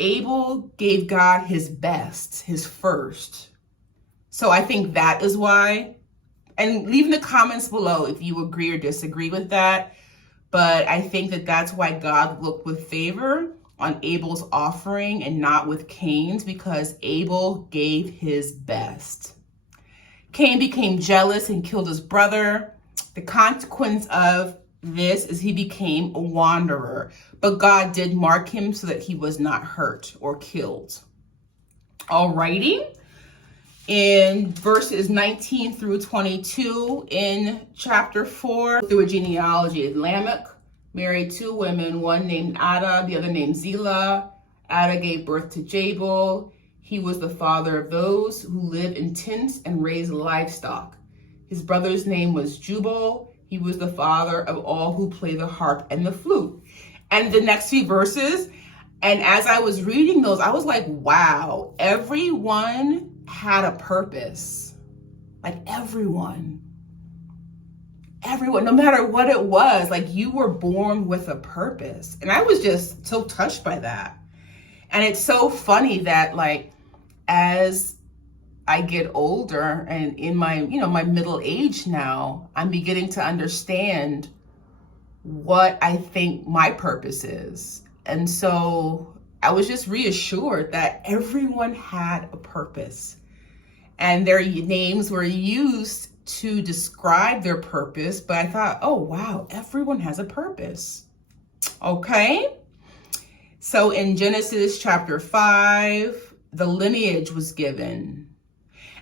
Abel gave God his best, his first. So I think that is why. And leave in the comments below if you agree or disagree with that. But I think that that's why God looked with favor on Abel's offering and not with Cain's, because Abel gave his best. Cain became jealous and killed his brother. The consequence of this is he became a wanderer, but God did mark him so that he was not hurt or killed. Alrighty. In verses 19 through 22 in chapter 4, through a genealogy, Lamech married two women, one named Ada, the other named Zillah. Ada gave birth to Jabal. He was the father of those who lived in tents and raised livestock. His brother's name was Jubal. He was the father of all who play the harp and the flute. And the next few verses, and as I was reading those, I was like, wow, everyone had a purpose. Like everyone, no matter what it was, like you were born with a purpose. And I was just so touched by that. And it's so funny that like, as I get older and in my, my middle age now, I'm beginning to understand what I think my purpose is. And so I was just reassured that everyone had a purpose, and their names were used to describe their purpose. But I thought, oh, wow, everyone has a purpose. Okay. So in Genesis chapter 5, the lineage was given.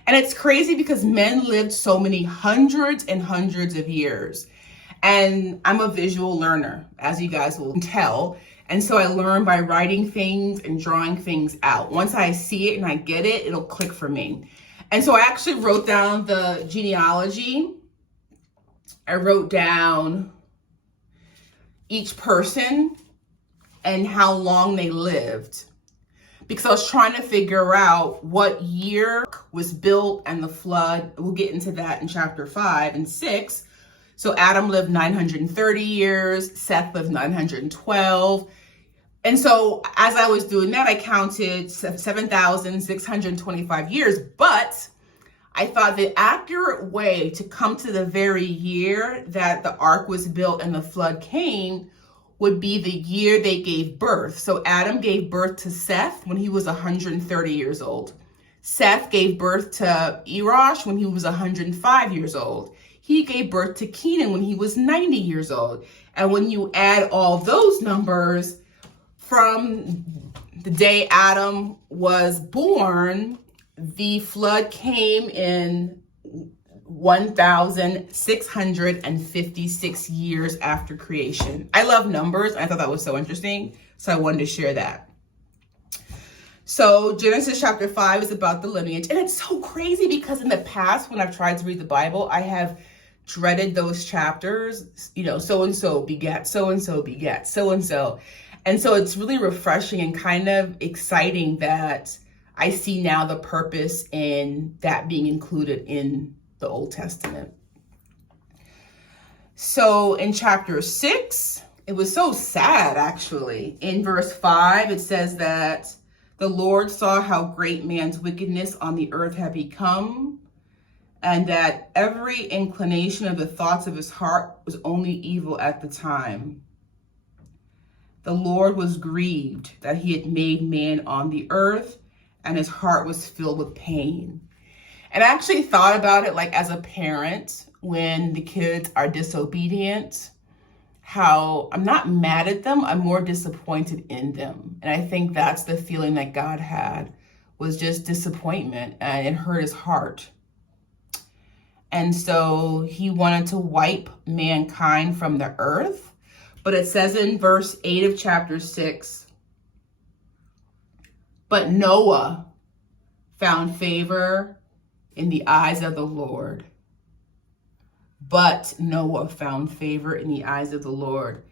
And it's crazy because men lived so many hundreds and hundreds of years. And I'm a visual learner, as you guys will tell. And so I learn by writing things and drawing things out. Once I see it and I get it, it'll click for me. And so I actually wrote down the genealogy. I wrote down each person and how long they lived, because I was trying to figure out what year was built and the flood. We'll get into that in chapter 5 and 6. So Adam lived 930 years, Seth lived 912. And so as I was doing that, I counted 7,625 years. But I thought the accurate way to come to the very year that the ark was built and the flood came would be the year they gave birth. So Adam gave birth to Seth when he was 130 years old. Seth gave birth to Erosh when he was 105 years old. He gave birth to Kenan when he was 90 years old. And when you add all those numbers from the day Adam was born, the flood came in 1,656 years after creation. I love numbers. I thought that was so interesting. So I wanted to share that. So Genesis chapter 5 is about the lineage. And it's so crazy because in the past, when I've tried to read the Bible, I have dreaded those chapters, so-and-so begat, so-and-so begat, so-and-so. And so it's really refreshing and kind of exciting that I see now the purpose in that being included in the Old Testament. So in chapter 6, it was so sad actually. In verse 5, it says that the Lord saw how great man's wickedness on the earth had become, and that every inclination of the thoughts of his heart was only evil at the time. The Lord was grieved that he had made man on the earth, and his heart was filled with pain. And I actually thought about it like as a parent, when the kids are disobedient, how I'm not mad at them, I'm more disappointed in them. And I think that's the feeling that God had, was just disappointment, and it hurt his heart. And so he wanted to wipe mankind from the earth. But it says in verse 8 of chapter 6, but Noah found favor in the eyes of the Lord. But Noah found favor in the eyes of the Lord.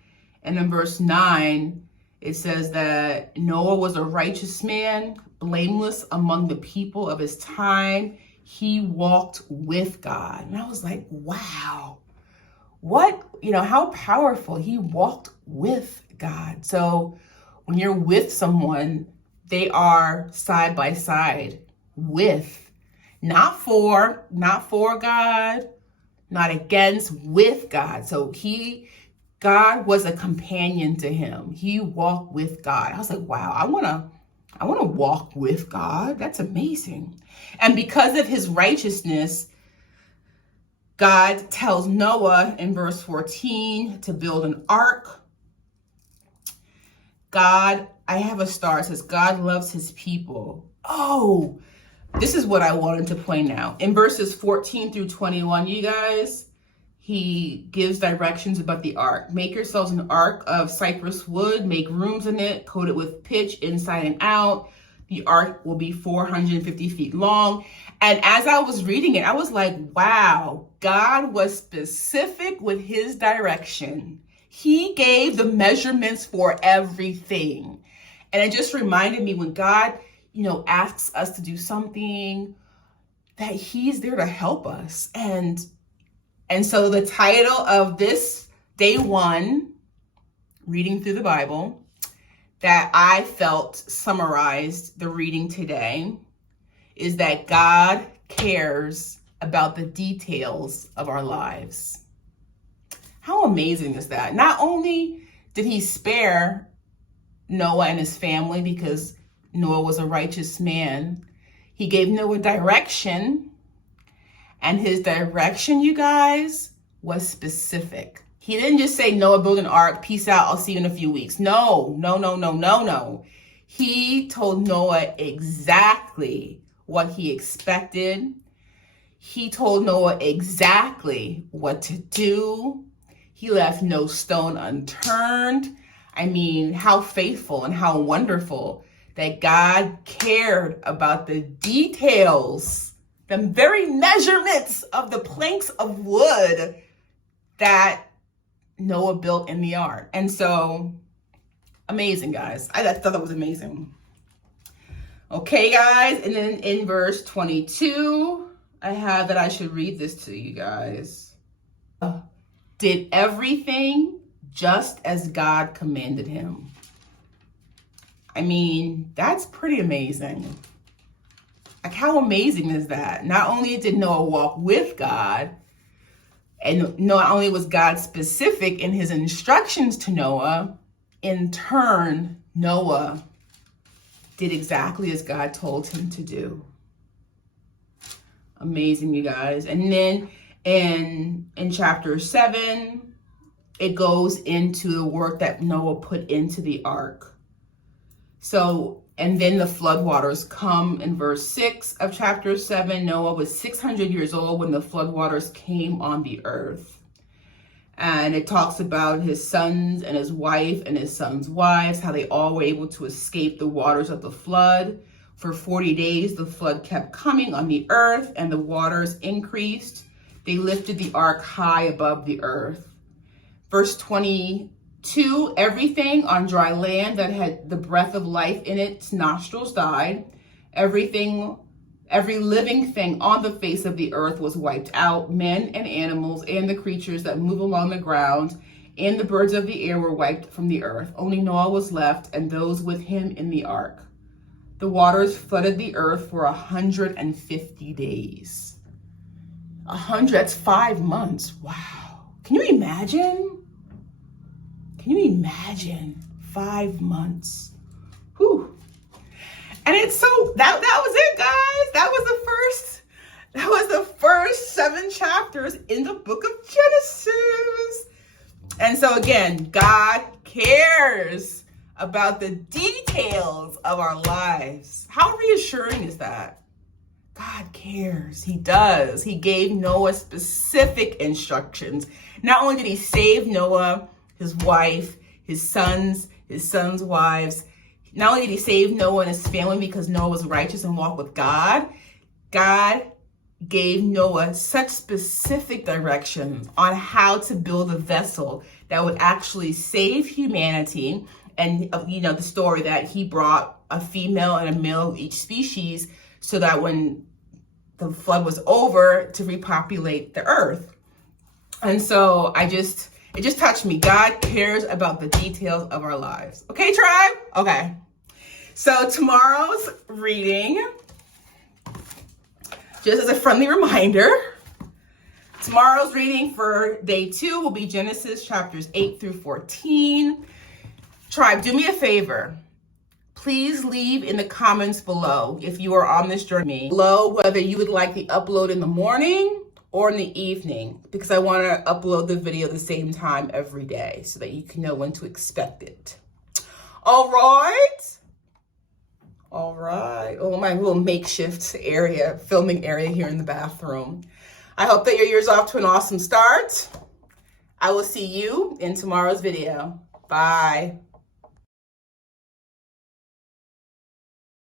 And in verse 9, it says that Noah was a righteous man, blameless among the people of his time. He walked with God. And I was like, wow. What, how powerful. He walked with God. So when you're with someone, They are side by side with, not for God, not against, with God. So God was a companion to him. He walked with God. I was like, wow, I want to walk with God. That's amazing. And because of his righteousness, God tells Noah in verse 14 to build an ark. I have a star. It says, God loves his people. Oh, this is what I wanted to point out. In verses 14 through 21, you guys, he gives directions about the ark. Make yourselves an ark of cypress wood, make rooms in it, coat it with pitch inside and out. The ark will be 450 feet long. And as I was reading it, I was like, wow, God was specific with his direction. He gave the measurements for everything. And it just reminded me when God, asks us to do something, that he's there to help us. And so the title of this day one, reading through the Bible, that I felt summarized the reading today is that God cares about the details of our lives. How amazing is that? Not only did he spare Noah and his family because Noah was a righteous man, he gave Noah direction, and his direction, you guys, was specific. He didn't just say, Noah, build an ark, peace out, I'll see you in a few weeks. No. He told Noah exactly what he expected. He told Noah exactly what to do. He left no stone unturned. I mean, how faithful and how wonderful that God cared about the details, the very measurements of the planks of wood that Noah built in the ark. And so, amazing, guys. I thought that was amazing. Okay, guys. And then in verse 22, I have that I should read this to you guys. Did everything just as God commanded him. I mean, that's pretty amazing. Like, how amazing is that? Not only did Noah walk with God, and not only was God specific in his instructions to Noah, in turn, Noah did exactly as God told him to do. Amazing, you guys. And then in chapter 7, it goes into the work that Noah put into the ark. So, and then the floodwaters come in verse 6 of chapter 7. Noah was 600 years old when the floodwaters came on the earth. And it talks about his sons and his wife and his sons' wives, how they all were able to escape the waters of the flood. For 40 days, the flood kept coming on the earth and the waters increased. They lifted the ark high above the earth. Verse 22, everything on dry land that had the breath of life in its nostrils died. Every living thing on the face of the earth was wiped out. Men and animals and the creatures that move along the ground and the birds of the air were wiped from the earth. Only Noah was left and those with him in the ark. The waters flooded the earth for 150 days. That's 5 months. Wow. Can you imagine? Can you imagine 5 months? Whew. And it's so, that was it, guys. That was the first 7 chapters in the book of Genesis. And so again, God cares about the details of our lives. How reassuring is that? God cares. He does. He gave Noah specific instructions. Not only did he save Noah, his wife, his sons' wives, not only did he save Noah and his family because Noah was righteous and walked with God, God gave Noah such specific directions on how to build a vessel that would actually save humanity. And, the story that he brought a female and a male of each species so that when the flood was over, to repopulate the earth. And so it just touched me. God cares about the details of our lives. Okay, tribe? Okay. So tomorrow's reading, just as a friendly reminder, tomorrow's reading for day 2 will be Genesis chapters 8 through 14. Tribe, do me a favor. Please leave in the comments below if you are on this journey. Below whether you would like the upload in the morning or in the evening, because I want to upload the video the same time every day so that you can know when to expect it. All right. All right. Oh, my little makeshift area, filming area here in the bathroom. I hope that your year's off to an awesome start. I will see you in tomorrow's video. Bye.